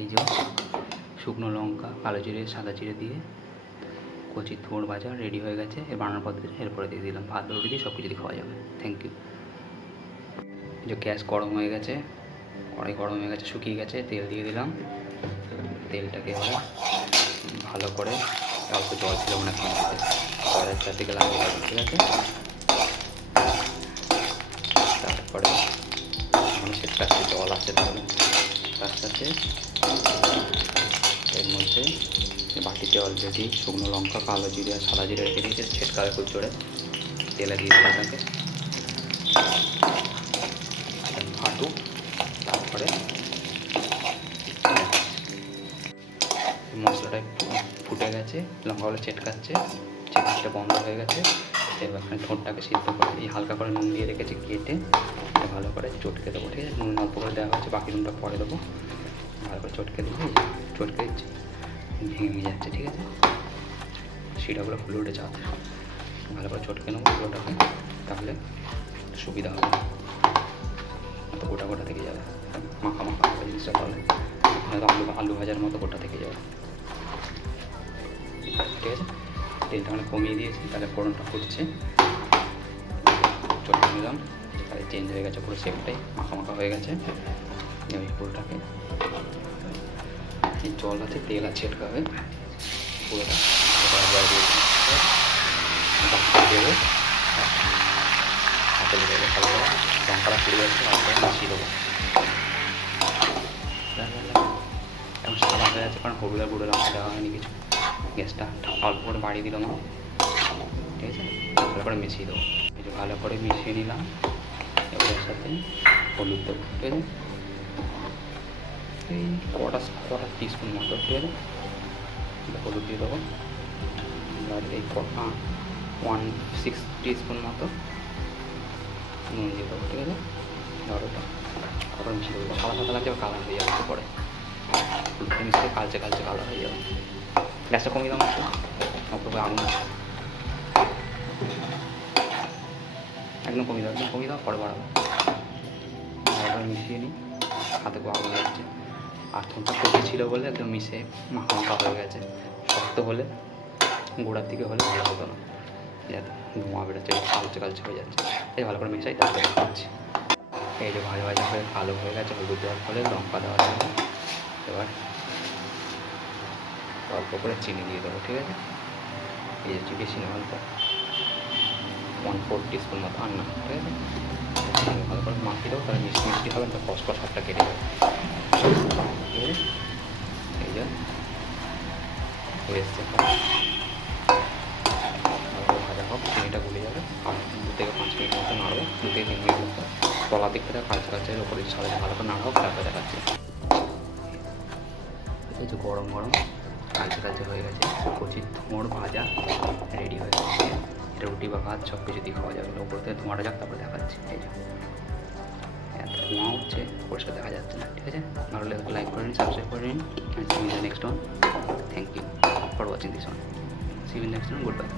এই যে শুকনো লঙ্কা, কালো জিরে, সাদা জিরে দিয়ে কচি থোড় ভাজা রেডি হয়ে গেছে। এর বানানোর পদ্ধতি এরপরে দিয়ে দিলাম। ভাত রুটি দিয়ে সব কিছু দিয়ে খাওয়া যাবে। Thank you. যে গ্যাস গরম হয়ে গেছে, কড়াই গরম হয়ে গেছে, শুকিয়ে গেছে, তেল দিয়ে দিলাম। তেলটাকে এবার ভালো করে, অল্প জল ছিল অনেক কমতে, কড়াইয়ের চারদিকে লাগিয়ে দেবো, ঠিক আছে। তারপরে সেটাতে জল আছে, তাহলে তার সাথে এর মধ্যে বাটিতে অলরেডি শুকনো লঙ্কা, কালো জিরে আর সাদা জিরে রেখে দিয়েছে, ছেটকালে খুব জোরে তেলে দিয়ে দেওয়া থাকে ফাটুক। তারপরে মশলাটা ফুটে গেছে, লঙ্কাগুলো চেটকাচ্ছে, চেটকাটা বন্ধ হয়ে গেছে। এবার এখানে ঠোঁটটাকে সিদ্ধ করে এই হালকা করে নুন দিয়ে রেখেছি কেটে, ভালো করে চটকে দেবো, ঠিক আছে। নুন অল্প করে দেওয়া হচ্ছে, বাকি নুনটা পরে দেবো। ভালো করে চটকে দেবো, চটকে দিচ্ছি, ভেঙে যাচ্ছে, ঠিক আছে। শিরাগুলো ফুলে উঠে যাচ্ছে, ভালো করে চটকে নেবো পুরোটাকে, তাহলে সুবিধা হবে, তো গোটা গোটা থেকে যাবে, মাখা মাখা হবে জিনিসটা, তাহলে আলু ভাজার মতো গোটা থেকে যাবে, ঠিক আছে। তেলটা মানে কমিয়ে দিয়েছি, তাহলে ফোড়নটা ফুটছে, চটকে নিলাম, তাহলে চেঞ্জ হয়ে গেছে পুরো শেপটাই, মাখা মাখা হয়ে গেছে। ওই পুরোটাকে জল আছে, তেল আছে, ছেটকাবে পুরোটা দেবো, হাতে দেবো, ভালো করে লঙ্কাটা পুড়ে যাচ্ছে, ভালো করে মিশিয়ে দেবো। এখন সাদা হয়ে যাচ্ছে, কারণ হলুদ আর গুঁড়ো লঙ্কা দেওয়া হয়নি কিছু। গ্যাসটা অল্প করে বাড়িয়ে দিলাম, ঠিক আছে। ভালো করে মিশিয়ে দেবো, এই যে ভালো করে মিশিয়ে নিলাম। এবার এর সাথে হলুদ দেবো, ঠিক আছে, এই কটা টিস্পুন মতো, ঠিক আছে। হলুদ দিয়ে দেবো, আর এই 1/6 টিস্পুন মতো নুন দিয়ে দেবো, ঠিক আছে। ধরোটা তারপর মিশিয়ে দেবো, সাদা সাদা লাগছে, কালার হয়ে যাবে পরে, মিশিয়ে কালচে কালচে কালার হয়ে যাবে। গ্যাসটা কমিয়ে দাও একটু, অপরে আগুন একদম কমিয়ে দাও, একদম কমিয়ে দাও, পরে বাড়াবো। ভালো মিশিয়ে নিই, হাতে খুব আগুন লাগছে। আর ঠোঁটটা কচি ছিল বলে একদম মিশে মাখা মাখা হয়ে গেছে। শক্ত হলে, গোড়ার দিকে হলে ভালো হতো না, যাতে ধোঁয়া বেরোচ্ছে, কালচে কালচে হয়ে যাচ্ছে। এই ভালো করে মিশাই, তারপরে খাচ্ছি। এই যে ভাজা ভাজা হয়ে কালো হয়ে গেছে, হলুদ দেওয়ার ফলে লঙ্কা দেওয়ার জন্য। এবার অল্প করে চিনি দিয়ে দেবো, ঠিক আছে। এই যে বেশি না, অল্প 1/4 টিস্পুন মতো, আর না, ঠিক আছে। ভালো করে মাখিয়ে দেবো, তাহলে মিষ্টি মিষ্টি হবে, তো কসকস হাতটা কেটে যাবে, ঠিক আছে। এই যে এসছে, ভাজা হোক, চিনিটা গুলে যাবে, আর 2 থেকে 5 মিনিট মতো নাড়বো, 2 থেকে 3 মিনিট মতো। তলা দিক থেকে কালচে কালচে, ওপরে সাদা ভালো করে নাড়া হোক, তারপরে দেখাচ্ছি। এই যে গরম গরম কালচে কালচে হয়ে গেছে, কচি থোড় ভাজা রেডি হয়ে গেছে। এটা রুটি বা ভাত সব কিছু দিয়ে খাওয়া যাবে। ওপর থেকে ধোঁয়াটা যাক, তারপরে দেখাচ্ছি। এই যে এত ধোঁয়া উঠছে, পরিষ্কার দেখা যাচ্ছে না, ঠিক আছে। ভালো লাগলে লাইক করে নিন, সাবস্ক্রাইব করে নিন। Next one, thank you for watching this one. See you next one, good bye.